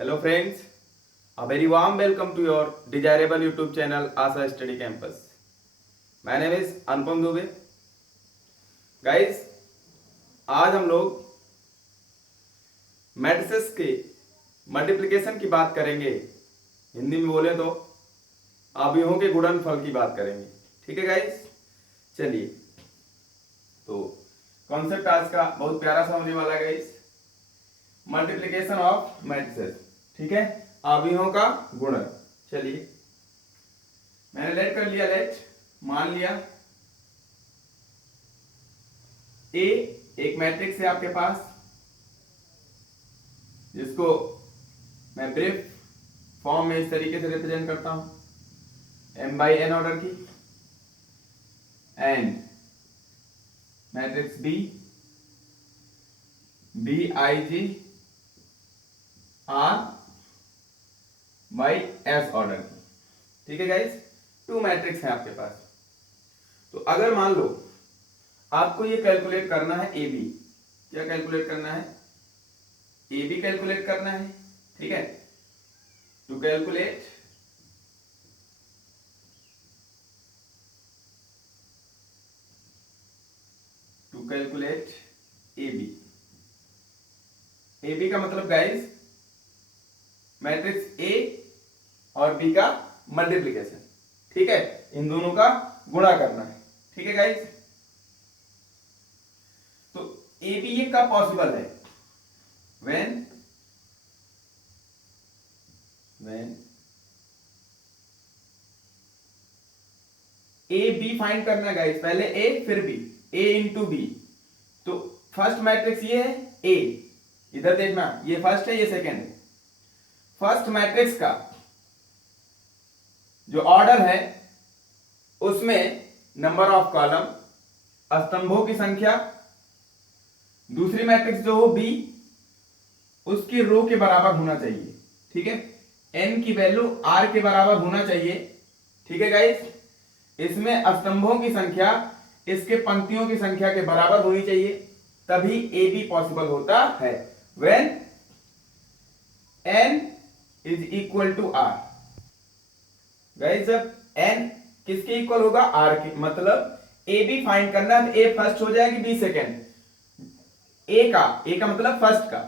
Hello friends, a very warm welcome to your desirable YouTube channel Asa Study Campus. My name is Anupam Dubey. Guys, आज हम लोग matrices के multiplication की बात करेंगे. हिंदी में बोले तो अवयवों के गुणनफल की बात करेंगे. ठीक है गाइस, चलिए. तो कॉन्सेप्ट आज का बहुत प्यारा सा होने वाला है गाइस. Multiplication of matrices. ठीक है, अवयवों का गुणन. चलिए, मैंने लेट कर लिया. लेट मान लिया ए एक मैट्रिक्स है आपके पास, जिसको मैं ब्रीफ फॉर्म में इस तरीके से रिप्रेजेंट करता हूं, m/n ऑर्डर की. And matrix Big R/S order की. ठीक है गाइस, टू मैट्रिक्स है आपके पास. तो अगर मान लो आपको ये कैलकुलेट करना है ए बी. क्या कैलकुलेट करना है? ए बी कैलकुलेट करना है. ठीक है, to calculate A B. A B का मतलब गाइस मैट्रिक्स ए और बी का मल्टीप्लिकेशन. ठीक है, इन दोनों का गुणा करना है. ठीक है गाइस, तो ए बी ये कब पॉसिबल है? व्हेन ए बी फाइंड करना है गाइस. पहले ए फिर बी, ए इंटू बी. तो फर्स्ट मैट्रिक्स ये है ए. इधर देखना, ये फर्स्ट है, ये सेकेंड है. फर्स्ट मैट्रिक्स का जो ऑर्डर है उसमें नंबर ऑफ कॉलम, स्तंभों की संख्या. दूसरी मैट्रिक्स जो हो बी, उसकी रो के बराबर होना चाहिए. ठीक है, एन की वैल्यू आर के बराबर होना चाहिए. ठीक है गाइस, इसमें स्तंभों की संख्या इसके पंक्तियों की संख्या के बराबर होनी चाहिए, तभी ए बी पॉसिबल होता है. When n is equal to R. Guys, जब n किसके इक्वल होगा? r के. मतलब ए बी फाइंड करना है, तो ए फर्स्ट हो जाएगी, बी सेकेंड. ए का मतलब फर्स्ट का.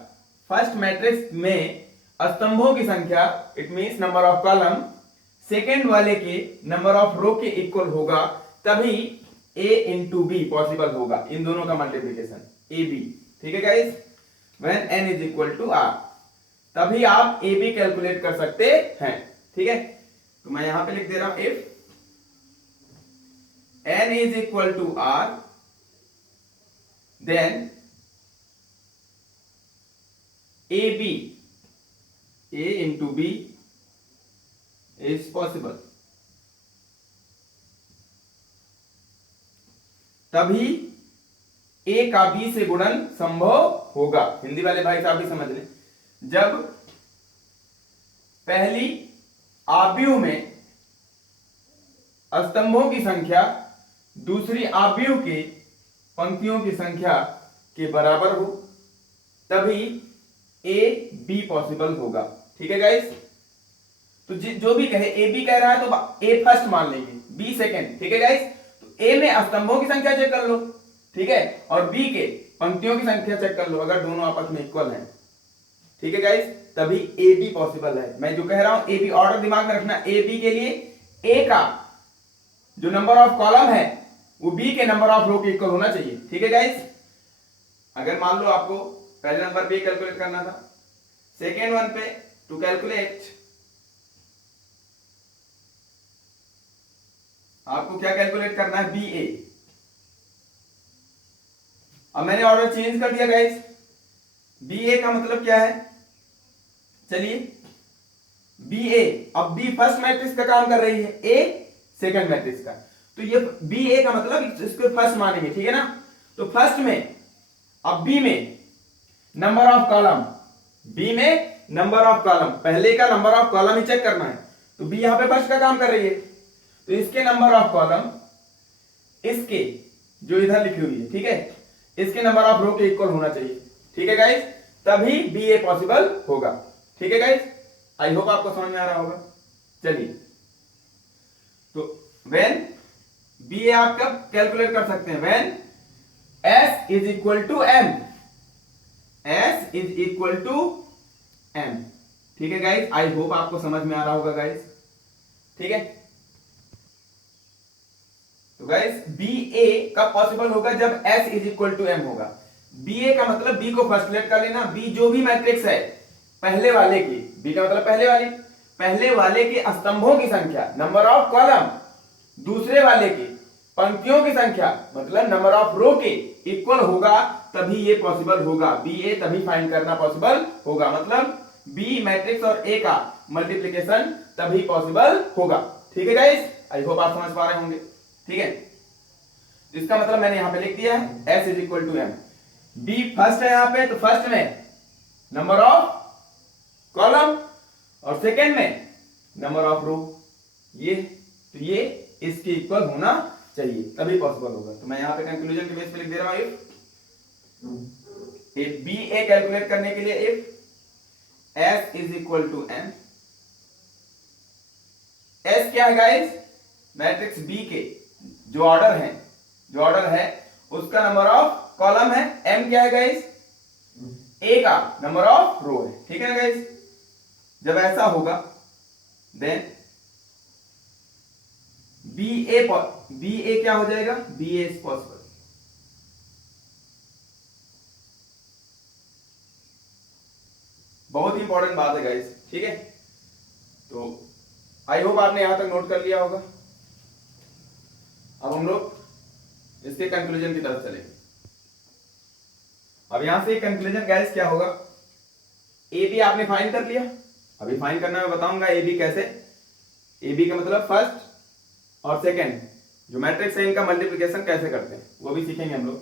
फर्स्ट मैट्रिक्स में स्तंभों की संख्या, it means number of column, second वाले के नंबर ऑफ रो के इक्वल होगा, तभी a इंटू बी पॉसिबल होगा. इन दोनों का मल्टीप्लिकेशन ए बी. ठीक है guys, when n is equal to R, तभी आप ए बी कैलकुलेट कर सकते हैं. ठीक है, तो मैं यहां पे लिख दे रहा हूं, if n is equal to R, then A B, A into B is possible. तभी ए का बी से गुणन संभव होगा. हिंदी वाले भाई साहब भी समझ लें. जब पहली आव्यूह में स्तंभों की संख्या दूसरी आव्यूह के पंक्तियों की संख्या के बराबर हो, तभी ए बी पॉसिबल होगा. ठीक है गाइस, तो जो भी कहे, ए बी कह रहा है तो ए फर्स्ट मान लेंगे, बी सेकेंड. ठीक है गाइस, तो ए में स्तंभों की संख्या चेक कर लो. ठीक है, और बी के पंक्तियों की संख्या चेक कर लो, अगर दोनों आपस में इक्वल हैं. ठीक है गाइस, तभी ए बी पॉसिबल है. मैं जो कह रहा हूं, ए बी ऑर्डर दिमाग में रखना. ए बी के लिए ए का जो नंबर ऑफ कॉलम है वो बी के नंबर ऑफ रो के इक्वल होना चाहिए. ठीक है गाइस, अगर मान लो आपको पहले नंबर पे कैलकुलेट करना था, सेकेंड वन पे टू कैलकुलेट आपको क्या कैलकुलेट करना है? बी ए. अब मैंने ऑर्डर चेंज कर दिया गाइस. बी ए का मतलब क्या है? चलिए, बी ए, अब बी फर्स्ट मैट्रिक्स का काम कर रही है, ए सेकंड मैट्रिक्स का. तो ये बी ए का मतलब इसको फर्स्ट मानेंगे. ठीक है ना, तो फर्स्ट में, अब बी में नंबर ऑफ कॉलम, बी में नंबर ऑफ कॉलम, पहले का नंबर ऑफ कॉलम ही चेक करना है. तो बी यहां पे फर्स्ट का काम कर रही है, तो इसके नंबर ऑफ कॉलम इसके जो इधर लिखी हुई है, ठीक है, इसके नंबर ऑफ रो के इक्वल होना चाहिए। ठीक है गाइस, तभी बी ए पॉसिबल होगा। ठीक है गाइस, आई होप आपको समझ में आ रहा होगा। चलिए, तो व्हेन बी ए आप कब कैलकुलेट कर सकते हैं? When S is equal to M, S is equal to M। ठीक है गाइस, आई होप आपको समझ में आ रहा होगा गाइस। ठीक है, तो गाइस बी ए कब पॉसिबल होगा? जब S is equal to M होगा। बी ए का मतलब बी को फर्स्ट लेट कर लेना, बी जो भी मैट्रिक्स है पहले वाले की, बी का मतलब पहले वाले के स्तंभों की संख्या, नंबर ऑफ कॉलम, दूसरे वाले के पंक्तियों की संख्या मतलब नंबर ऑफ रो के इक्वल होगा, तभी ये पॉसिबल होगा। बी ए तभी फाइंड करना पॉसिबल होगा, मतलब बी मैट्रिक्स और ए का मल्टीप्लिकेशन तभी पॉसिबल होगा। ठीक है गाइस, आई होप आप समझ पा रहे होंगे। ठीक है, इसका मतलब मैंने यहां पे लिख दिया है S is equal to M। B first है यहां पे, तो फर्स्ट में नंबर ऑफ कॉलम और सेकेंड में नंबर ऑफ रो, ये तो ये इसके इक्वल होना चाहिए तभी पॉसिबल होगा। तो मैं यहां पे कंक्लूजन के बेस पे लिख दे रहा हूं, इफ बी ए कैलकुलेट करने के लिए if S is equal to M, S क्या है गाइस? मैट्रिक्स बी के जो ऑर्डर है उसका नंबर ऑफ कॉलम है, M क्या है गाइस? ए का नंबर ऑफ रो है। ठीक है ना गाइस, जब ऐसा होगा देन बी ए क्या हो जाएगा? B A is possible. बहुत ही इंपॉर्टेंट बात है गाइस। ठीक है, तो आई होप आपने यहां तक नोट कर लिया होगा। अब हम लोग इसके कंक्लूजन की तरफ चलेंगे। अब यहां से कंक्लूजन गाइस क्या होगा? ए बी आपने फाइंड कर लिया, अभी फाइंड करना मैं बताऊंगा ए बी कैसे। ए बी का मतलब फर्स्ट और सेकंड जो मैट्रिक्स है इनका मल्टीप्लिकेशन कैसे करते हैं वो भी सीखेंगे हम लोग।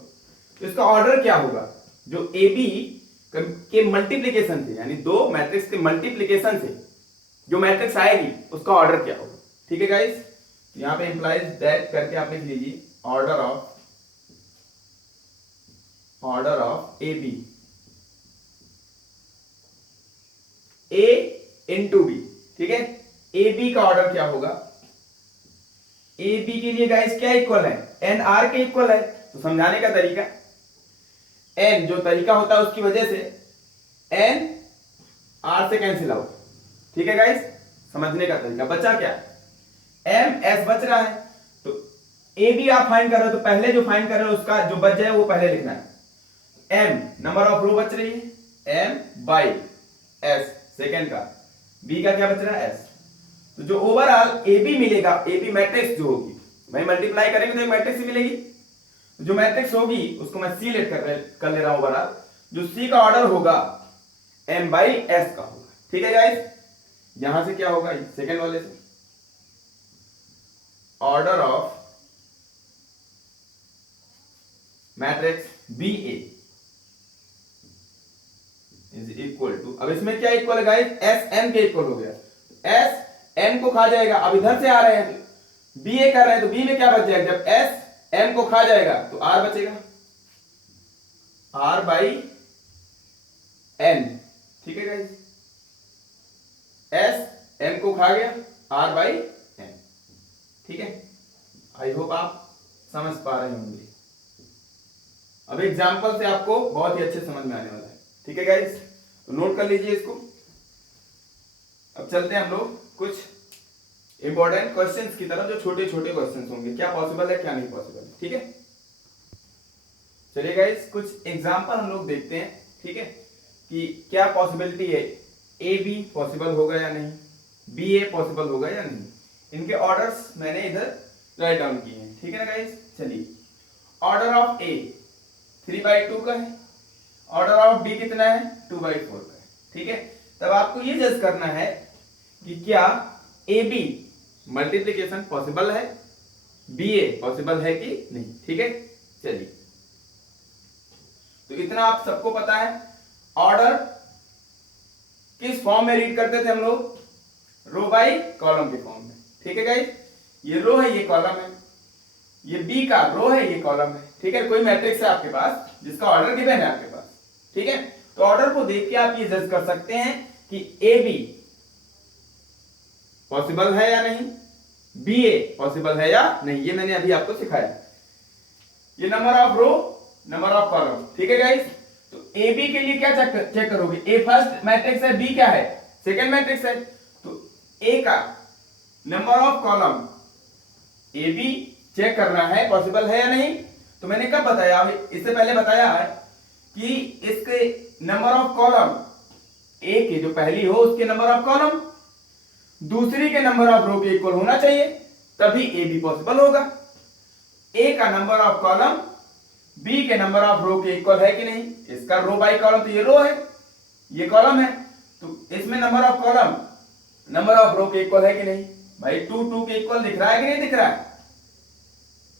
तो इसका ऑर्डर क्या होगा? जो ए बी के मल्टीप्लिकेशन से, यानी दो मैट्रिक्स के मल्टीप्लिकेशन से जो मैट्रिक्स आएगी उसका ऑर्डर क्या होगा। ठीक है गाइस, यहां पे इंप्लाइज दैट करके आप लिख लीजिए order of A B, A into B. ठीक है, ए बी का ऑर्डर क्या होगा? ए बी के लिए गाइस क्या इक्वल है? एन आर के इक्वल है। तो समझाने का तरीका, एन जो तरीका होता है उसकी वजह से एन आर से कैंसिल आउट। ठीक है गाइस, समझने का तरीका बचा क्या? एम एस बच रहा है, तो ए बी आप फाइंड कर रहे हो तो पहले जो फाइंड कर रहे हो उसका जो बच जाए वो पहले लिखना है। एम नंबर ऑफ रो बच रही है, एम बाई एस सेकेंड का, बी का क्या बच रहा है? एस। तो जो ओवरऑल ए बी मिलेगा, ए बी मैट्रिक्स जो होगी, भाई मल्टीप्लाई करेंगे तो एक मैट्रिक्स ही मिलेगी। तो जो मैट्रिक्स होगी उसको मैं सी लेट कर ले रहा हूं ओवरऑल। जो सी का ऑर्डर होगा एम बाई एस का होगा। ठीक है गाइस, यहां से क्या होगा? सेकेंड वाले से order of matrix B A is equal to, अब इसमें क्या इक्वल है गाइस? एस एन के इक्वल हो गया, एस एन को खा जाएगा। अब इधर से आ रहे हैं बी ए कर रहे हैं तो बी में क्या बच जाएगा? जब एस एन को खा जाएगा तो आर बचेगा, आर बाई एन। ठीक है गाइस, एस एन को खा गया, आर बाई एन। ठीक है, आई होप आप समझ पा रहे होंगे। अब एग्जांपल से आपको बहुत ही अच्छे समझ में आने वाला है। ठीक है गाइस, तो नोट कर लीजिए इसको। अब चलते हैं हम लोग कुछ इंपॉर्टेंट क्वेश्चंस की तरफ, जो छोटे छोटे क्वेश्चंस होंगे, क्या पॉसिबल है क्या नहीं पॉसिबल है। ठीक है, चलिए गाइस कुछ एग्जांपल हम लोग देखते हैं। ठीक है, कि क्या पॉसिबिलिटी है, ए बी पॉसिबल होगा या नहीं, बी ए पॉसिबल होगा या नहीं। इनके ऑर्डर्स मैंने इधर राइट डाउन किए हैं। ठीक है ना गाइस, चलिए ऑर्डर ऑफ ए 3/2 का है, ऑर्डर ऑफ बी कितना है? 2/4 का है। ठीक है, तब आपको ये जज करना है कि क्या ए बी मल्टीप्लीकेशन पॉसिबल है, बी ए पॉसिबल है कि नहीं। ठीक है, चलिए तो इतना आप सबको पता है। ऑर्डर किस फॉर्म में रीड करते थे हम लोग? रो बाई कॉलम के फॉर्म में। ठीक है गाइस, ये रो है ये कॉलम है, ये बी का रो है ये कॉलम है। ठीक है, कोई मैट्रिक्स है आपके पास जिसका ऑर्डर गिवन है आपके पास। ठीक है, तो ऑर्डर को देख के आप ये जज कर सकते हैं कि ए बी पॉसिबल है या नहीं, बी ए पॉसिबल है या नहीं, ये मैंने अभी आपको सिखाया। ये number of row, number of column, ठीक है गाइस। तो ए बी के लिए क्या चेक करोगे, ए फर्स्ट मैट्रिक्स है, बी क्या है, सेकंड मैट्रिक्स है। तो ए का number of column A B check करना है पॉसिबल है या नहीं। तो मैंने कब बताया, इससे पहले बताया है कि इसके नंबर ऑफ कॉलम ए की जो पहली हो उसके नंबर ऑफ कॉलम दूसरी के नंबर ऑफ रो के इक्वल होना चाहिए, तभी ए बी पॉसिबल होगा। ए का नंबर ऑफ कॉलम बी के नंबर ऑफ रो के इक्वल है कि नहीं, इसका रो बाई कॉलम, तो ये रो है, ये कॉलम है, तो इसमें number of column number of row के इक्वल है कि नहीं। भाई 2 2 के इक्वल दिख रहा है कि नहीं दिख रहा है,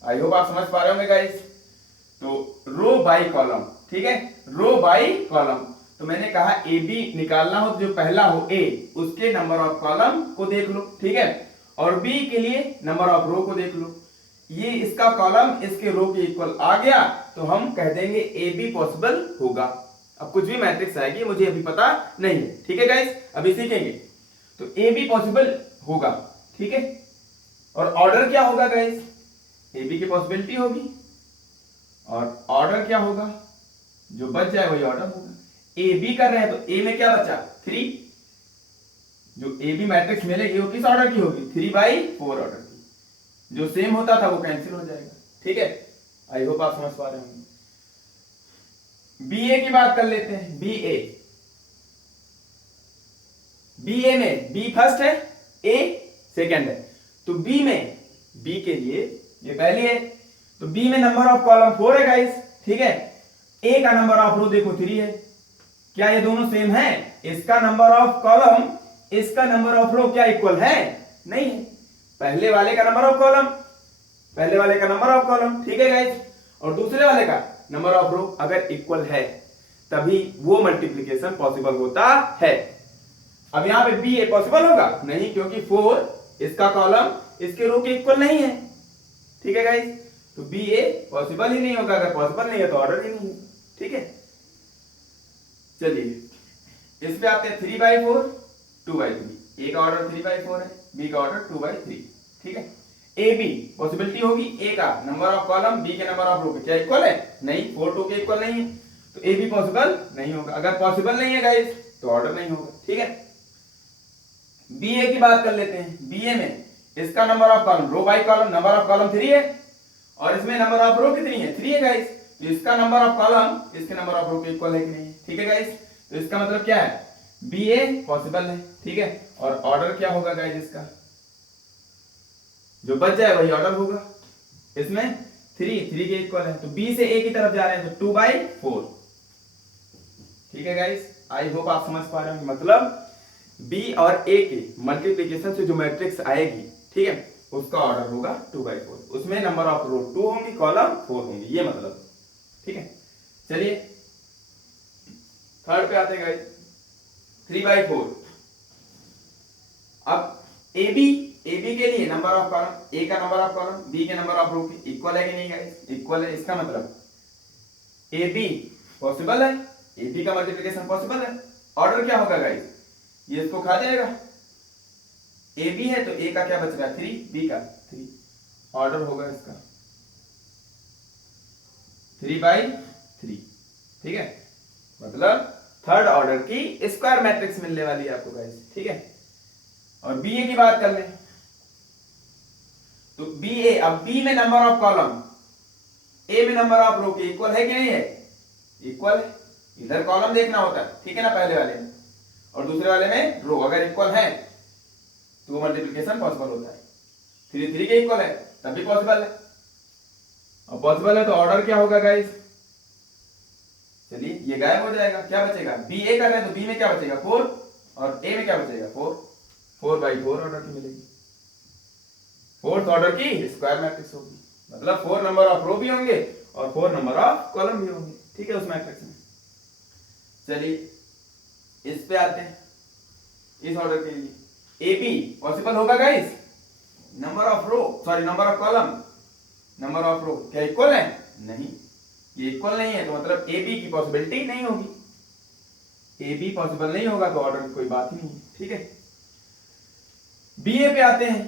आई होप आप समझ पा रहे होंगे गाइस। तो रो बाई कॉलम, ठीक है, रो बाई कॉलम। तो मैंने कहा ए बी निकालना हो तो जो पहला हो ए, उसके नंबर ऑफ कॉलम को देख लो, ठीक है, और बी के लिए नंबर ऑफ रो को देख लो। ये इसका कॉलम इसके रो के इक्वल आ गया तो हम कह देंगे ए बी पॉसिबल होगा। अब कुछ भी मैट्रिक्स आएगी मुझे अभी पता नहीं है, ठीक है गाइस, अभी सीखेंगे। तो ए बी पॉसिबल होगा, ठीक है, और ऑर्डर क्या होगा गाइस, ए बी की पॉसिबिलिटी होगी और ऑर्डर क्या होगा, जो बच जाए वही ऑर्डर होगा। ए बी कर रहे हैं तो ए में क्या बचा 3, जो ए बी मैट्रिक्स मिलेगी वो किस ऑर्डर की होगी, 3/4 ऑर्डर की, जो सेम होता था वो कैंसिल हो जाएगा, ठीक है, आई होप आप समझ पा रहे होंगे। बी ए की बात कर लेते हैं, बी ए, बी ए में बी फर्स्ट है, ए सेकंड है, तो बी में, बी के लिए ये पहली है, तो बी में नंबर ऑफ कॉलम 4 है गाइस, ठीक है, ए का नंबर ऑफ रो देखो 3 है, क्या ये दोनों सेम है, इसका नंबर ऑफ कॉलम इसका नंबर ऑफ रो क्या इक्वल है, नहीं है, पहले वाले का नंबर ऑफ कॉलम पहले वाले का नंबर ऑफ कॉलम, ठीक है गाइस, और दूसरे वाले का नंबर ऑफ रो अगर इक्वल है तभी वो मल्टीप्लिकेशन पॉसिबल होता है। अब यहां पे बी ए पॉसिबल होगा नहीं, क्योंकि 4 इसका कॉलम इसके रो के इक्वल नहीं है, ठीक है गाइस, तो बी ए पॉसिबल ही नहीं होगा, अगर पॉसिबल नहीं है तो ऑर्डर ही नहीं है, ठीक है। चलिए इस पे आते हैं 3/4 2/3, ए का ऑर्डर 3/4 है, बी का ऑर्डर 2/3, ठीक है। ए बी पॉसिबिलिटी होगी, ए का नंबर ऑफ कॉलम बी के नंबर ऑफ रो के क्या इक्वल है, नहीं, 4 2 के इक्वल नहीं है, तो ए बी पॉसिबल नहीं होगा, अगर पॉसिबल नहीं है गाइस तो ऑर्डर नहीं होगा, ठीक है। बी ए की बात कर लेते हैं, बी ए में इसका number of column row by column number of column 3 है और इसमें नंबर ऑफ रो कितनी है, 3 है गाइस, तो इसका नंबर ऑफ कॉलम इसके नंबर ऑफ रो के इक्वल है कि नहीं, ठीक है गाइस, तो इसका मतलब क्या है, बी ए पॉसिबल है, ठीक है, और ऑर्डर क्या होगा गाइस, इसका जो बच जाए वही ऑर्डर होगा, इसमें 3 के इक्वल है, तो बी से ए की तरफ जा रहे हैं तो 2/4, ठीक है गाइस, आई होप आप समझ पा रहे होंगे। मतलब बी और ए के मल्टीप्लिकेशन से जो मैट्रिक्स आएगी, ठीक है, उसका ऑर्डर होगा 2/4, उसमें नंबर ऑफ रो 2 होंगी, कॉलम 4 होंगे, ये मतलब, ठीक है। चलिए थर्ड पे आते हैं गाइस, 3/4। अब ए बी के लिए नंबर ऑफ कॉलम, ए का नंबर ऑफ कॉलम बी के नंबर ऑफ रो के इक्वल है कि नहीं गाइस, इक्वल है, इसका मतलब ए बी पॉसिबल है, ए बी का मल्टीप्लिकेशन पॉसिबल है, ऑर्डर क्या होगा गाइस, ये इसको खा जाएगा, ए बी है तो ए का क्या बच रहा है 3, बी का 3, ऑर्डर होगा इसका 3/3, ठीक है, मतलब थर्ड ऑर्डर की स्क्वायर मैट्रिक्स मिलने वाली है आपको गाइस, ठीक है। और बी ए की बात कर लें तो बी ए, अब बी में नंबर ऑफ कॉलम ए में नंबर ऑफ रो के इक्वल है कि नहीं है, इक्वल है, इधर कॉलम देखना होता है, ठीक है ना, पहले वाले में, और दूसरे वाले में रो अगर इक्वल है तो वो मल्टीप्लिकेशन पॉसिबल होता है, 3 के इक्वल है तब भी पॉसिबल है, और पॉसिबल है तो ऑर्डर क्या होगा गाइस, चलिए ये गायब हो जाएगा, क्या बचेगा, बी ए कर रहे हैं तो बी में क्या बचेगा 4 और ए में क्या बचेगा 4/4 ऑर्डर की मिलेगी, फोर्थ ऑर्डर की स्क्वायर मैट्रिक्स होगी, मतलब 4 नंबर ऑफ रो भी होंगे और 4 नंबर ऑफ कॉलम भी होंगे, ठीक है, उस मैट्रिक्स में। चलिए इस पे आते हैं, इस ऑर्डर के लिए ए बी पॉसिबल होगा guys, number of row sorry number of column number of row क्या इक्वल है, नहीं, ये इक्वल नहीं है, तो मतलब ए बी की पॉसिबिलिटी नहीं होगी, ए बी पॉसिबल नहीं होगा तो ऑर्डर की कोई बात ही नहीं है। ठीक है, बी ए पे आते हैं।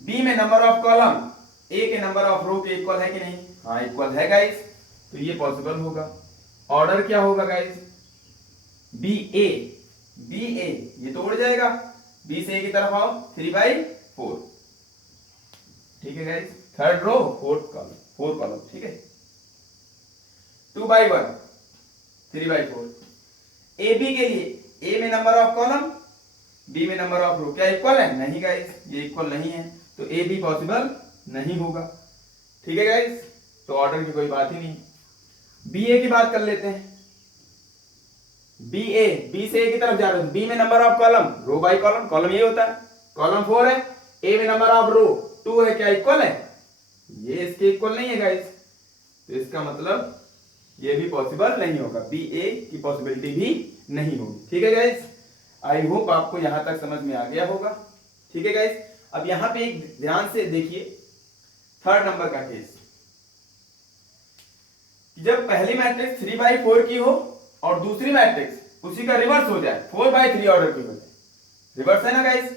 बी में नंबर ऑफ कॉलम ए के नंबर ऑफ रो के इक्वल है कि नहीं? हाँ इक्वल है गाइस, तो ये पॉसिबल होगा। ऑर्डर क्या होगा गाइस? बी ए, बी ए ये तो उड़ जाएगा, बी से ए की तरफ आओ 3/4। ठीक है guys, third row fourth column, 4 column. ठीक है, 2/1 3/4। ए बी के लिए ए में नंबर ऑफ कॉलम, बी में नंबर ऑफ रो क्या इक्वल है? नहीं गाइस, ये इक्वल नहीं है, तो ए बी पॉसिबल नहीं होगा। ठीक है गाइस, तो ऑर्डर की कोई बात ही नहीं। बी ए की बात कर लेते हैं। बी ए, बी से ए की तरफ जा रहे हो, बी में number of column, row by column, column ये होता है, कॉलम 4 है, ए में नंबर ऑफ रो 2 है, क्या इक्वल है? ये इसके इक्वल नहीं है गाइस, तो इसका मतलब ये भी पॉसिबल नहीं होगा, बी ए की पॉसिबिलिटी भी नहीं होगी। ठीक है गाइस, आई होप आपको यहां तक समझ में आ गया होगा। ठीक है गाइस, अब यहां पे एक ध्यान से देखिए थर्ड नंबर का केस, जब पहली मैट्रिक्स 3/4 की हो और दूसरी मैट्रिक्स उसी का रिवर्स हो जाए, 4/3 ऑर्डर की हो जाए। रिवर्स है ना गाइस,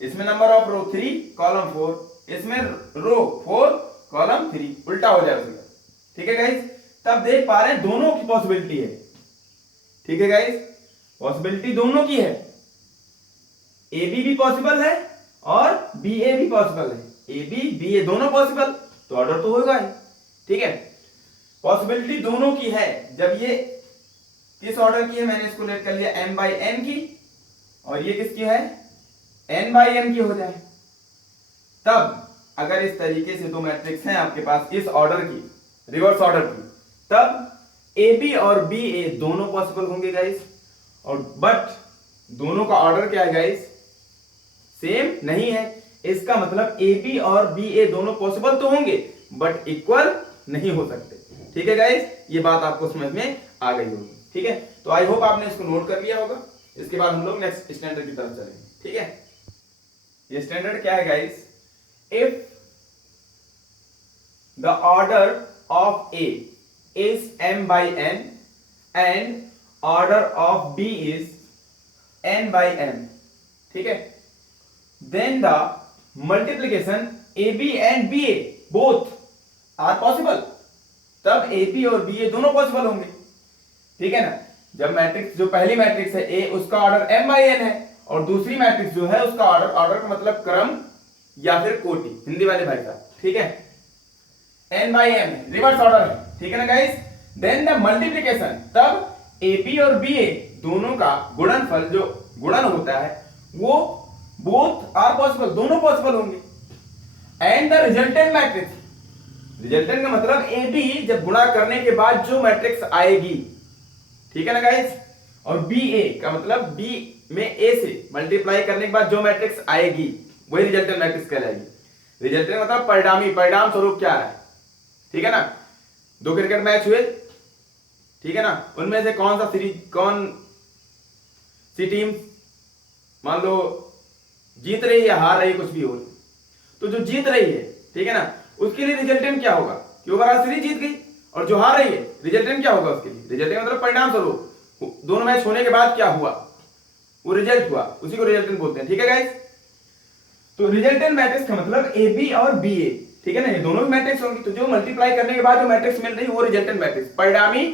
इसमें नंबर ऑफ रो 3 कॉलम 4, इसमें रो 4 कॉलम 3, उल्टा हो जाए उसका। ठीक है गाइस, तब देख पा रहे हैं दोनों की पॉसिबिलिटी है। ठीक है गाइस, पॉसिबिलिटी दोनों की है, ए बी भी पॉसिबल है और बी ए भी पॉसिबल है, ए बी बी ए दोनों पॉसिबल, तो ऑर्डर तो होगा ही। ठीक है, पॉसिबिलिटी दोनों की है। जब ये किस ऑर्डर की है, मैंने इसको लेट कर लिया m/n की, और ये किसकी है? n/m की हो जाए, तब अगर इस तरीके से दो मैट्रिक्स हैं आपके पास इस ऑर्डर की, रिवर्स ऑर्डर की, तब ए बी और बी ए दोनों पॉसिबल होंगे गाइस। और बट दोनों का ऑर्डर क्या है गाइस? सेम नहीं है। इसका मतलब ए बी और बी ए दोनों पॉसिबल तो होंगे बट इक्वल नहीं हो सकते। ठीक है गाइस, ये बात आपको समझ में आ गई होगी। ठीक है, तो आई होप आपने इसको नोट कर लिया होगा। इसके बाद हम लोग नेक्स्ट स्टैंडर्ड की तरफ चलेंगे। ठीक है, ये स्टैंडर्ड क्या है guys? If the order of A is m/n and order of b is n/m, ठीक है, then the multiplication ab and ba both are possible, तब ab और ba दोनों पॉसिबल होंगे। ठीक है ना, जब मैट्रिक्स जो पहली मैट्रिक्स है a, उसका ऑर्डर m/n है और दूसरी मैट्रिक्स जो है उसका ऑर्डर, ऑर्डर का मतलब क्रम या फिर कोटि, हिंदी वाले भाई साहब। ठीक है, n/m रिवर्स ऑर्डर है। ठीक है ना गाइस, देन द मल्टीप्लिकेशन, तब AB और BA दोनों का गुणनफल जो गुणन होता है वो बोथ आर पॉसिबल, दोनों पॉसिबल होंगे। And the resultant matrix, resultant का मतलब AB जब गुणा करने के बाद जो मैट्रिक्स आएगी, ठीक है ना गाइस, और BA का मतलब B में A से मल्टीप्लाई करने के बाद जो मैट्रिक्स आएगी वही रिजल्टेंट मैट्रिक्स कहलाएगी। रिजल्टेंट मतलब परिणामी, परिणाम स्वरूप क्या है। ठीक है ना, दो क्रिकेट मैच हुए, ठीक है ना, उनमें से कौन सा सीरीज, कौन सी टीम मान लो जीत रही है, हार रही, कुछ भी हो, तो जो जीत रही है, ठीक है ना, उसके लिए रिजल्टेंट क्या होगा कि ओवरऑल सीरीज जीत गई, और जो हार रही है रिजल्टेंट क्या होगा उसके लिए? रिजल्टेंट मतलब परिणाम स्वरूप दोनों मैच होने के बाद क्या हुआ, वो रिजल्ट हुआ, उसी को रिजल्टेंट बोलते हैं। ठीक है गाइस, तो रिजल्टेंट मैट्रिक्स का मतलब ए बी और बी ए, ठीक है ना, ये दोनों भी मैट्रिक्स होंगी, तो जो मल्टीप्लाई करने के बाद जो मैट्रिक्स मिल रही है वो रिजल्टेंट मैट्रिक्स, परिणामी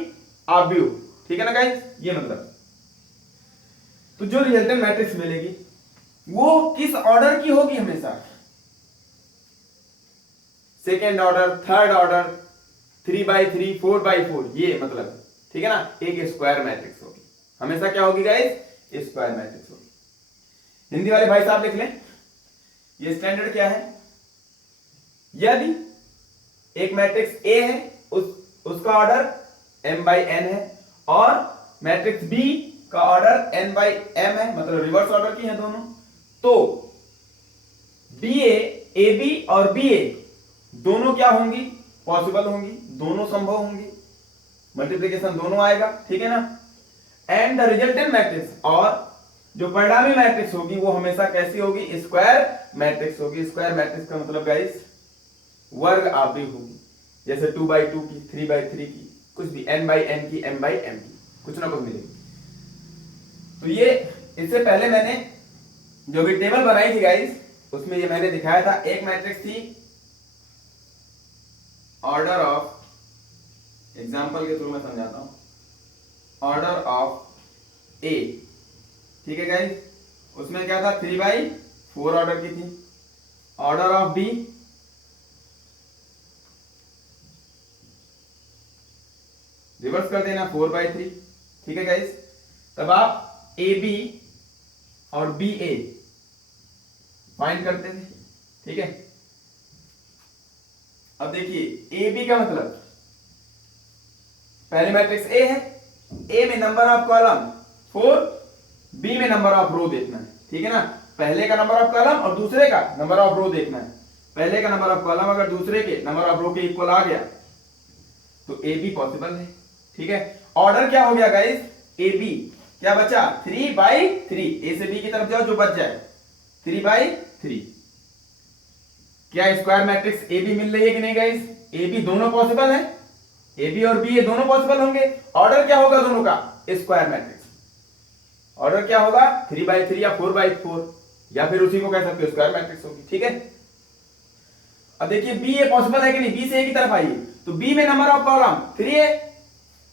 आव्यूह। ठीक है ना गाइस, ये मतलब, तो जो रिजल्टेंट मैट्रिक्स मिलेगी वो किस ऑर्डर की होगी? हमेशा सेकेंड ऑर्डर, थर्ड ऑर्डर, 3/3, 4/4, ये मतलब, ठीक है ना, एक स्क्वायर मैट्रिक्स होगी हमेशा। क्या होगी गाइस? स्क्वायर मैट्रिक्स होगी। हिंदी वाले भाई साहब लिख लें, ये स्टैंडर्ड क्या है? यदि एक मैट्रिक्स A है, उसका ऑर्डर m/n है, और मैट्रिक्स B का ऑर्डर n/m है, मतलब रिवर्स ऑर्डर की है दोनों, तो BA, AB और BA दोनों क्या होंगी? पॉसिबल होंगी, दोनों संभव होंगी, मल्टीप्लिकेशन दोनों आएगा। ठीक है ना, एंड द रिजल्टेंट मैट्रिक्स, और जो परिणामी मैट्रिक्स होगी वो हमेशा कैसी होगी? स्क्वायर मैट्रिक्स होगी। स्क्वायर मैट्रिक्स का मतलब गाइस वर्ग आव्यूह होगी, जैसे 2/2 की, 3/3 की, कुछ भी, n/n की, m/m की, कुछ ना कुछ मिलेगी। तो ये इससे पहले मैंने जो भी टेबल बनाई थी गाइस, उसमें ये मैंने दिखाया था, एक मैट्रिक्स थी ऑर्डर ऑफ, एग्जांपल के थ्रू मैं समझाता हूं, ऑर्डर ऑफ ए, ठीक है गाइस, उसमें क्या था 3/4 ऑर्डर की थी। ऑर्डर ऑफ बी रिवर्स कर देना 4/3, ठीक है गाइस। तब आप ए बी और बी ए फाइंड करते थे, ठीक है। अब देखिए ए बी का मतलब, पहले मैट्रिक्स ए है, ए में नंबर ऑफ कॉलम 4, बी में नंबर ऑफ रो देखना है, ठीक है ना। पहले का नंबर ऑफ कॉलम और दूसरे का नंबर ऑफ रो देखना है। पहले का नंबर ऑफ कॉलम अगर दूसरे के नंबर ऑफ रो के इक्वल आ गया तो ए बी पॉसिबल है, ठीक है। ऑर्डर क्या हो गया गाइस, ए बी, क्या बचा 3/3, ए से बी की तरफ जाओ जो बच जाए 3/3। क्या स्क्वायर मैट्रिक्स ए बी मिल रही है कि नहीं गाइस, ए बी दोनों पॉसिबल है, ए बी और बी ये दोनों पॉसिबल होंगे। ऑर्डर क्या होगा दोनों का, स्क्वायर मैट्रिक्स। ऑर्डर क्या होगा 3/3 या 4/4, या फिर उसी को कह सकते हो स्क्वायर मैट्रिक्स होगी, ठीक है। अब देखिए बी ए पॉसिबल है कि नहीं, बी से ए की तरफ आइए, तो बी में नंबर ऑफ कॉलम 3 है,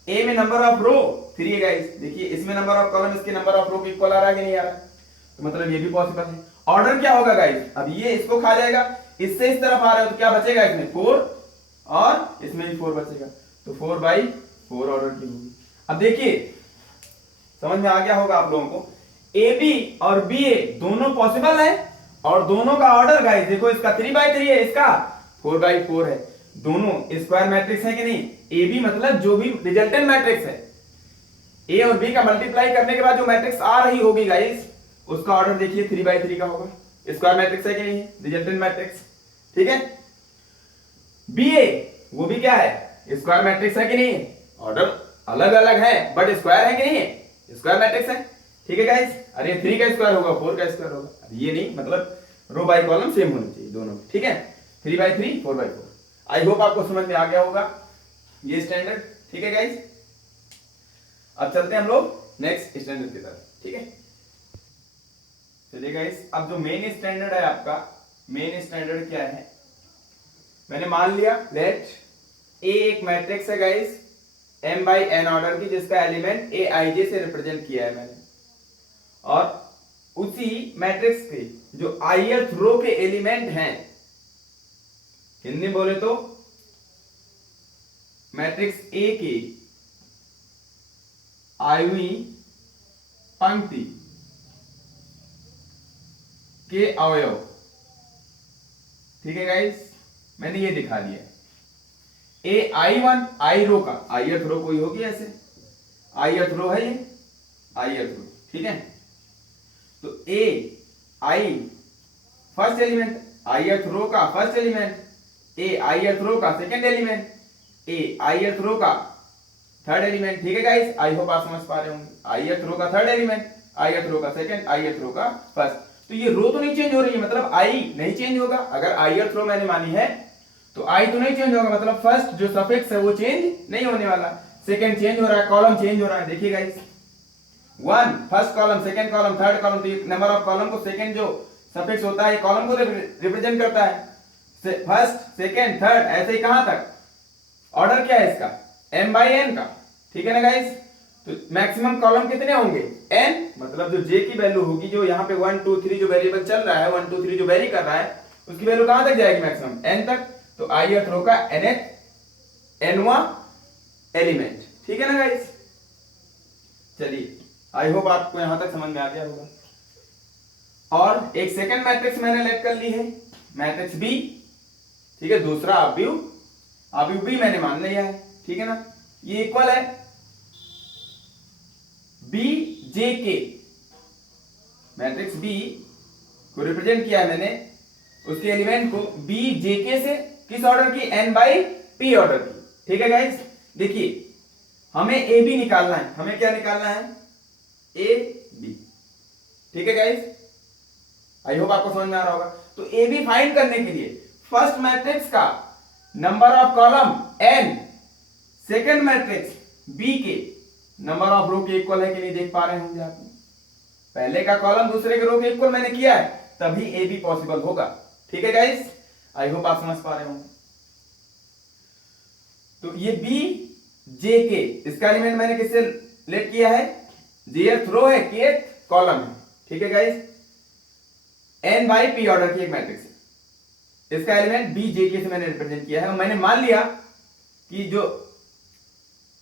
ए में नंबर ऑफ रो 3 है गाइस। देखिए इसमें नंबर ऑफ कॉलम इसके नंबर ऑफ रो के इक्वल आ रहा है कि नहीं आ रहा है, तो मतलब ये भी पॉसिबल है। ऑर्डर क्या होगा गाइस, अब ये इसको खा जाएगा, इससे इस तरफ आ रहा है तो क्या बचेगा इसमें 4 और इसमें भी 4 बचेगा, तो 4/4 ऑर्डर की होगी। अब देखिए समझ में आ गया होगा आप लोगों को, ए बी और बी ए दोनों पॉसिबल है और दोनों का ऑर्डर गाइस देखो, इसका 3/3 है, इसका 4/4 है, दोनों स्क्वायर मैट्रिक्स है कि नहीं। ए बी मतलब जो भी रिजल्टेंट मैट्रिक्स है, ए और बी का मल्टीप्लाई करने के बाद जो मैट्रिक्स आ रही होगी गाइस, उसका ऑर्डर देखिए 3/3 का होगा, स्क्वायर मैट्रिक्स है कि नहीं, रिजल्टेंट मैट्रिक्स, ठीक है। बी ए वो भी क्या है, स्क्वायर मैट्रिक्स है कि नहीं, ऑर्डर अलग अलग है बट स्क्वायर है कि नहीं, स्क्वायर मैट्रिक्स है, ठीक है गाइस। अरे 3 का स्क्वायर होगा 4 का स्क्वायर होगा, ये नहीं, मतलब रो बाय कॉलम सेम होनी चाहिए दोनों, ठीक है। 3/3 4/4। आई होप आपको समझ में आ गया होगा ये स्टैंडर्ड, ठीक है गाइस। अब चलते हैं हम लोग नेक्स्ट स्टैंडर्ड की तरफ, ठीक है। चलिए गाइस, अब जो मेन स्टैंडर्ड है आपका, मेन स्टैंडर्ड क्या है, मैंने मान लिया लेट ए एक मैट्रिक्स है गाइस m/n ऑर्डर की, जिसका एलिमेंट ए आई जे से रिप्रेजेंट किया है मैंने, और उसी मैट्रिक्स के जो ith रो के एलिमेंट हैं, हिंदी बोले तो मैट्रिक्स ए के iवीं पंक्ति के अवयव, ठीक है गाइस, मैंने ये दिखा दिया। ए I1 आई रो का, ith रो कोई होगी ऐसे, ith रो है ये, ith रो, ठीक है। तो ए आई फर्स्ट एलिमेंट, ith रो का फर्स्ट एलिमेंट, ए ith रो का सेकंड एलिमेंट, ए ith रो का थर्ड एलिमेंट, ठीक है गाइस। आई होप आप समझ पा रहे होंगे, ith रो का थर्ड एलिमेंट, ith रो का सेकंड, ith रो का फर्स्ट। तो ये रो तो नहीं चेंज हो रही है, मतलब आई नहीं चेंज होगा, अगर ith रो मैंने मानी है तो आई तो नहीं चेंज होगा, मतलब फर्स्ट जो सफिक्स है वो चेंज नहीं होने वाला, सेकंड चेंज हो रहा है, कॉलम चेंज हो रहा है। देखिए guys 1 first column, second column, third column, तो नंबर ऑफ कॉलम को सेकंड जो सफिक्स होता है कॉलम को रिप्रेजेंट करता है, फर्स्ट सेकंड थर्ड, ऐसे ही कहां तक। ऑर्डर क्या है इसका m/n का, ठीक है ना गाइस। तो मैक्सिमम कॉलम कितने होंगे n, मतलब जो j की वैल्यू होगी, जो यहाँ पे 1 2 3 जो वेरिएबल चल रहा है, 1 2 3 जो वेरी कर रहा है, उसकी वैल्यू कहां तक जाएगी मैक्सिमम n तक। तो ith रो का nवां एलिमेंट, ठीक है ना गाइस। चलिए आई होप आपको यहां तक समझ में आ गया होगा। और एक सेकंड मैट्रिक्स मैंने लेट कर ली है, मैट्रिक्स बी, ठीक है, दूसरा अवयव बी मैंने मान लिया है, ठीक है ना। ये इक्वल है बी जे के, मैट्रिक्स बी को रिप्रेजेंट किया है मैंने, उसके एलिमेंट को बी जे के से, किस ऑर्डर की, n/p ऑर्डर की, ठीक है गाइस। देखिए हमें ए बी निकालना है, हमें क्या निकालना है, ए बी, ठीक है गाइस। आई होप आपको समझ में आ रहा होगा। तो ए बी फाइंड करने के लिए फर्स्ट मैट्रिक्स का number of column n, second matrix B के नंबर ऑफ रो के इक्वल है कि नहीं, देख पा रहे होंगे आप, पहले का कॉलम दूसरे के रो के इक्वल मैंने किया है, तभी ए बी पॉसिबल होगा। ठीक है गाइस, आई होप आप समझ पा रहे होंगे। तो ये बी जे के, इसका एलिमेंट मैंने किससे लेट किया है, जेथ रो है, केथ कॉलम है। ठीक है guys, N by P order की एक मैट्रिक्स है, इसका एलिमेंट बी जे के से मैंने रिप्रेजेंट किया है, और मैंने मान लिया कि जो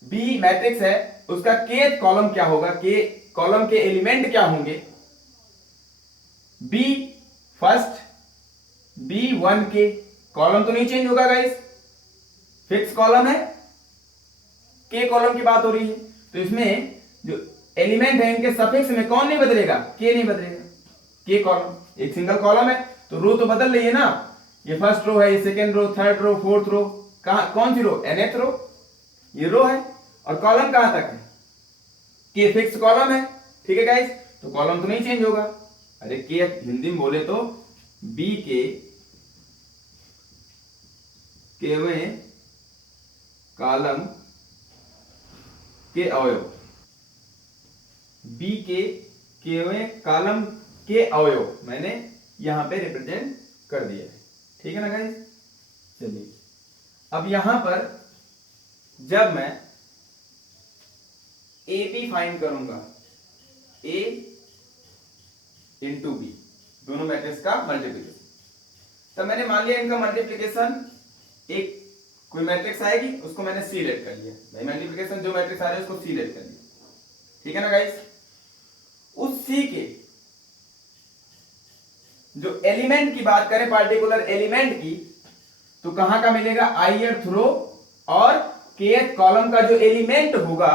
बी मैट्रिक्स है उसका केथ कॉलम क्या होगा, के कॉलम के एलिमेंट क्या होंगे, बी फर्स्ट, बी वन के, कॉलम तो नहीं चेंज होगा गाइस, फिक्स कॉलम है, के कॉलम की बात हो रही है, तो इसमें जो एलिमेंट है इनके सफिक्स में कौन नहीं बदलेगा, के नहीं बदलेगा, के कॉलम, एक सिंगल कॉलम है तो रो तो बदल रही है ना, ये फर्स्ट रो है, ये second row, third row, fourth row, कहां कौन सी रो, nth रो, ये रो है, और कॉलम कहां तक है, के फिक्स कॉलम है। ठीक है गाइस, तो कॉलम तो नहीं चेंज होगा। अरे के हिंदी में बोले तो बी के में कॉलम के अवयव, बी के में कॉलम के अवयव मैंने यहां पे रिप्रेजेंट कर दिया है। ठीक है ना गाइस, चलिए अब यहां पर जब मैं ए बी फाइंड करूंगा, ए इंटू बी, दोनों मैट्रिक्स का मल्टीप्लिकेशन, तब मैंने मान लिया इनका मल्टीप्लिकेशन, एक कोई मैट्रिक्स आएगी उसको मैंने सी लेट कर लिया, भाई मल्टीप्लिकेशन जो मैट्रिक्स आ रहा है उसको सी लेट कर लिया। ठीक है ना गाइस, उस सी के जो एलिमेंट की बात करें, पार्टिकुलर एलिमेंट की, तो कहां का मिलेगा, ith रो और kth कॉलम का जो एलिमेंट होगा,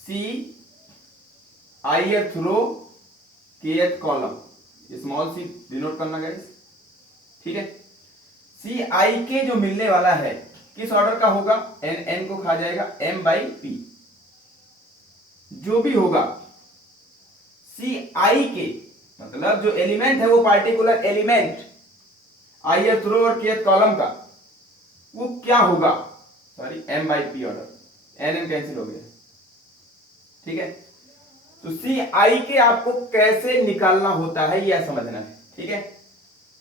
सी ith रो kth column, small C denote करना गाइस। ठीक है, सी आई के जो मिलने वाला है किस ऑर्डर का होगा, एन, एन को खा जाएगा m बाई पी, जो भी होगा सी आई के, मतलब जो एलिमेंट है वो पार्टिकुलर एलिमेंट ith रो और kth कॉलम का वो क्या होगा, sorry m by P order, N N cancel हो गया। ठीक है, तो सी आई के आपको कैसे निकालना होता है यह समझना है। ठीक है,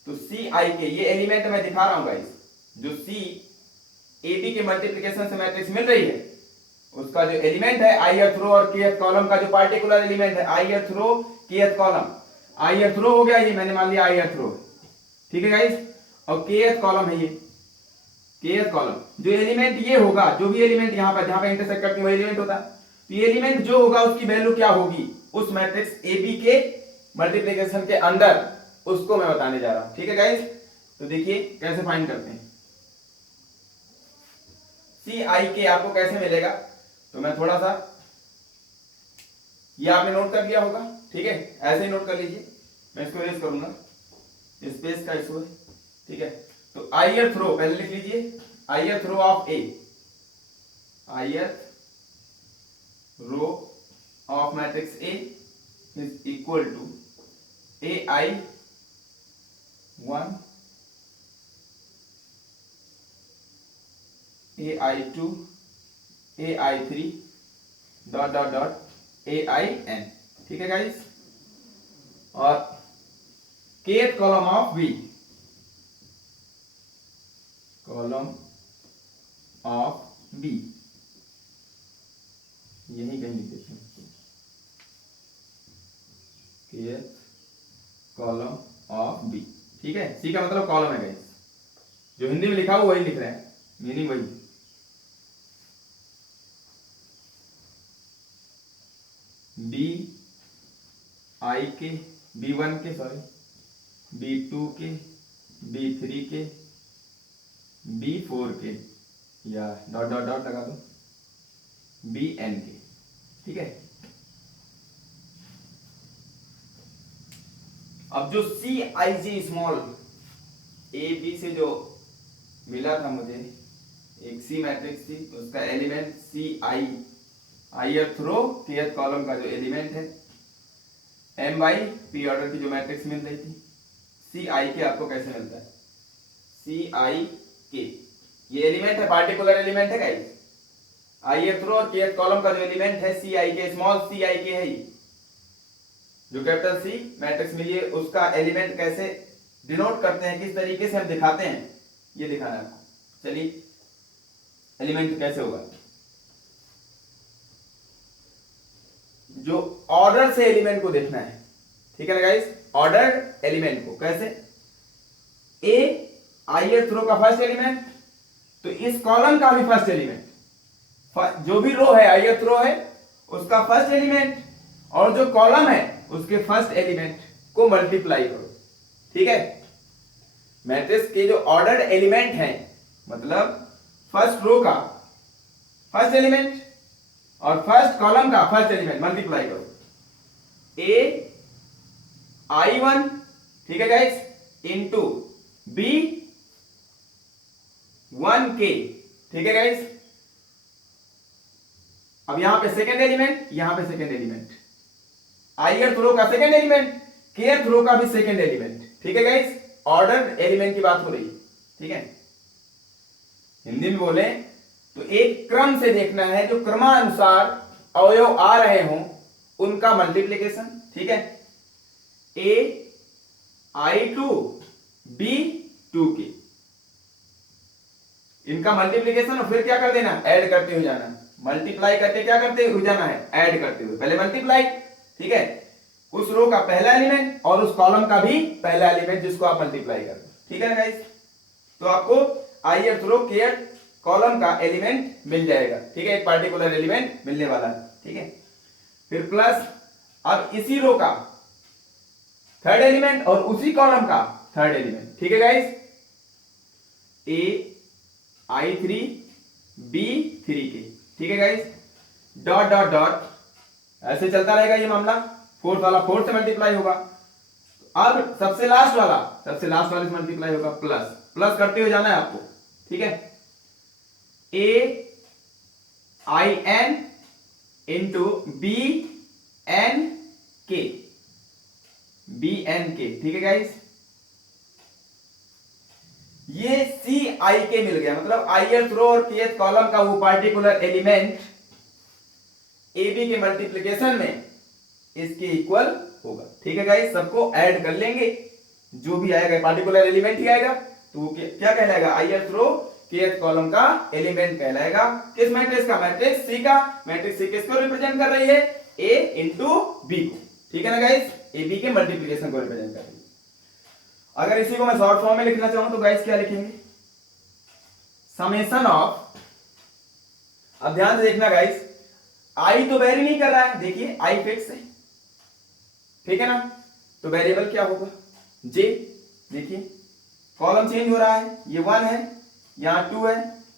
तो सी आई के ये एलिमेंट मैं दिखा रहा हूं गाइस, जो सी ए बी के मल्टीप्लिकेशन से मैट्रिक्स मिल रही है उसका जो एलिमेंट है ith रो और kth कॉलम का जो पार्टिकुलर एलिमेंट है ith रो kth कॉलम, ith रो हो गया, ये मैंने मान लिया ith रो। ठीक है गाइस, और kth कॉलम है ये kth कॉलम, जो एलिमेंट ये होगा, जो भी एलिमेंट यहां पर जहां पर इंटरसेक्ट करती है वही एलिमेंट होता है, तो ये एलिमेंट जो होगा उसकी वैल्यू क्या होगी उस मैट्रिक्स ए बी के मल्टीप्लिकेशन के अंदर, उसको मैं बताने जा रहा हूं। ठीक है गाइस, तो देखिए कैसे फाइंड करते हैं सी आई के, आपको कैसे मिलेगा, तो मैं थोड़ा सा, ये आपने नोट कर लिया होगा। ठीक है, ऐसे ही नोट कर लीजिए, मैं इसको इरेज करूंगा, स्पेस का इशू है। ठीक है, तो ith रो पहले लिख लीजिए, ith row of A, ith row of matrix A is equal to ai1 ai2 ai3 dot dot dot ain। ठीक है गाइस, और kth column of B, column of B यही कहीं लिख देते हैं, kth कॉलम ऑफ बी। ठीक है, सी का मतलब कॉलम है गाइस, जो हिंदी में लिखा हुआ वही लिख रहे हैं, मीनिंग वही। बी आई के, बी वन के, सॉरी बी टू के, बी थ्री के, बी फोर के, या डॉट डॉट डॉट लगा दो, बी एन के। ठीक है, अब जो सी आई जी स्मॉल ए बी से जो मिला था मुझे, एक सी मैट्रिक्स थी, उसका एलिमेंट सी आई, ith रो kth कॉलम का जो एलिमेंट है m बाई पी ऑर्डर की जो मैट्रिक्स मिल रही थी, सी आई के आपको कैसे मिलता है, सी आई के, ये एलिमेंट है, पार्टिकुलर एलिमेंट है गाइस, ith रो और kth कॉलम का जो एलिमेंट है Cik, स्मॉल Cik है ये, जो कैपिटल सी मैट्रिक्स में ये उसका एलिमेंट कैसे डिनोट करते हैं, किस तरीके से हम दिखाते हैं, ये दिखाना है आपको। चलिए एलिमेंट कैसे होगा, जो ऑर्डर से एलिमेंट को देखना है, ठीक है ना गाइस। ऑर्डर एलिमेंट को कैसे, ए ith रो का फर्स्ट एलिमेंट, तो इस कॉलम का भी फर्स्ट एलिमेंट, जो भी रो है ith रो है उसका फर्स्ट एलिमेंट और जो कॉलम है उसके फर्स्ट एलिमेंट को मल्टीप्लाई करो, ठीक है। मैट्रिक्स के जो ऑर्डर एलिमेंट हैं, मतलब फर्स्ट रो का फर्स्ट एलिमेंट और फर्स्ट कॉलम का फर्स्ट एलिमेंट मल्टीप्लाई करो, ए I1, ठीक है गाइस, इंटू बी 1k, ठीक है गाइस। अब यहां पे सेकेंड एलिमेंट, यहां पे सेकेंड एलिमेंट, ith रो का सेकेंड एलिमेंट, kth रो का भी सेकेंड एलिमेंट, ठीक है गाइस। ऑर्डर एलिमेंट की बात हो रही है, ठीक है। हिंदी में बोले तो एक क्रम से देखना है, जो क्रमानुसार अवयव आ रहे हों उनका मल्टीप्लिकेशन, ठीक है। a I2 b 2k, इनका मल्टीप्लिकेशन और फिर क्या कर देना, ऐड करते हुए जाना, मल्टीप्लाई करके क्या करते हुए जाना है, ऐड करते हुए, पहले मल्टीप्लाई, ठीक है, उस रो का पहला एलिमेंट और उस कॉलम का भी पहला एलिमेंट जिसको आप मल्टीप्लाई कर दो, ठीक है ना गाइस। तो आपको ith रो kth कॉलम का एलिमेंट मिल जाएगा, ठीक है, एक पार्टिकुलर एलिमेंट मिलने वाला है, ठीक है। फिर प्लस, अब इसी रो का थर्ड एलिमेंट और उसी कॉलम का थर्ड एलिमेंट, ठीक है guys, a I3 b 3k, ठीक है गाइस, डॉट डॉट डॉट, ऐसे चलता रहेगा ये मामला, फोर्थ वाला फोर्थ से मल्टीप्लाई होगा, अब सबसे लास्ट वाले से मल्टीप्लाई होगा, प्लस प्लस करते हुए जाना है आपको, ठीक है। a I n into b n k, ठीक है गाइस। ये Cik मिल गया, मतलब ith रो और kth कॉलम का वो पार्टिकुलर एलिमेंट AB के मल्टीप्लिकेशन में इसके इक्वल होगा, ठीक है गाइस। सबको ऐड कर लेंगे, जो भी आएगा पार्टिकुलर एलिमेंट ही आएगा, तो वो क्या कहलाएगा, ith रो kth कॉलम का एलिमेंट कहलाएगा। किस मैट्रिक्स का, मैट्रिक्स C का। मैट्रिक्स C किसको रिप्रेजेंट कर रही है, A इंटू B को, ठीक है ना गाइस, AB के मल्टीप्लिकेशन को रिप्रेजेंट कर रही है। अगर इसी को मैं शॉर्ट फॉर्म में लिखना चाहूं तो गाइस क्या लिखेंगे, समेशन ऑफ, अब ध्यान से देखना गाइस, I तो वेरी नहीं कर रहा है, देखिए I फिक्स है, ठीक है ना, तो वेरिएबल क्या होगा, J, देखिए कॉलम चेंज हो रहा है, ये 1 है, यहां 2 है,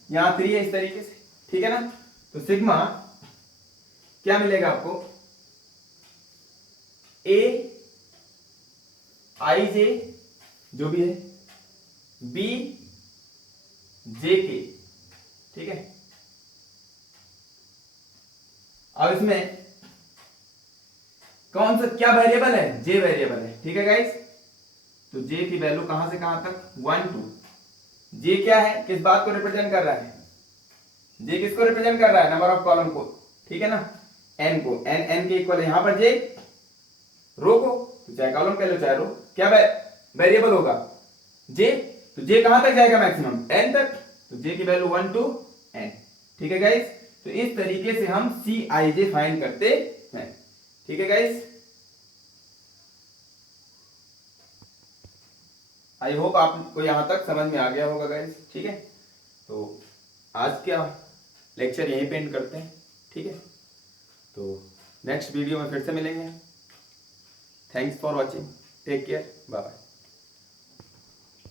यहां 3 है, इस तरीके से, ठीक है ना। तो सिग्मा क्या मिलेगा आपको, A IJ जो भी है, B JK, ठीक है। अब इसमें कौन सा क्या वेरिएबल है, J वेरिएबल है, ठीक है गाइस। तो J की वैल्यू कहां से कहां तक, 1 2, J क्या है, किस बात को रिप्रेजेंट कर रहा है, J किसको रिप्रेजेंट कर रहा है, नंबर ऑफ कॉलम को, ठीक है ना, n को, n के इक्वल है यहां पर J रो को, तो चाहे कॉलम कह लो चाहे रो, क्या वेरिएबल होगा J, तो J कहां तक जाएगा, मैक्सिमम n तक, तो J की वैल्यू 1 to n, ठीक है गाइस। तो इस तरीके से हम Cij फाइंड करते हैं, ठीक है गाइस। आई होप आपको यहां तक समझ में आ गया होगा गाइस, ठीक है। तो आज का लेक्चर यहीं पे एंड करते हैं, ठीक है। तो नेक्स्ट वीडियो में फिर से मिलेंगे। Thanks for watching, take care, bye bye.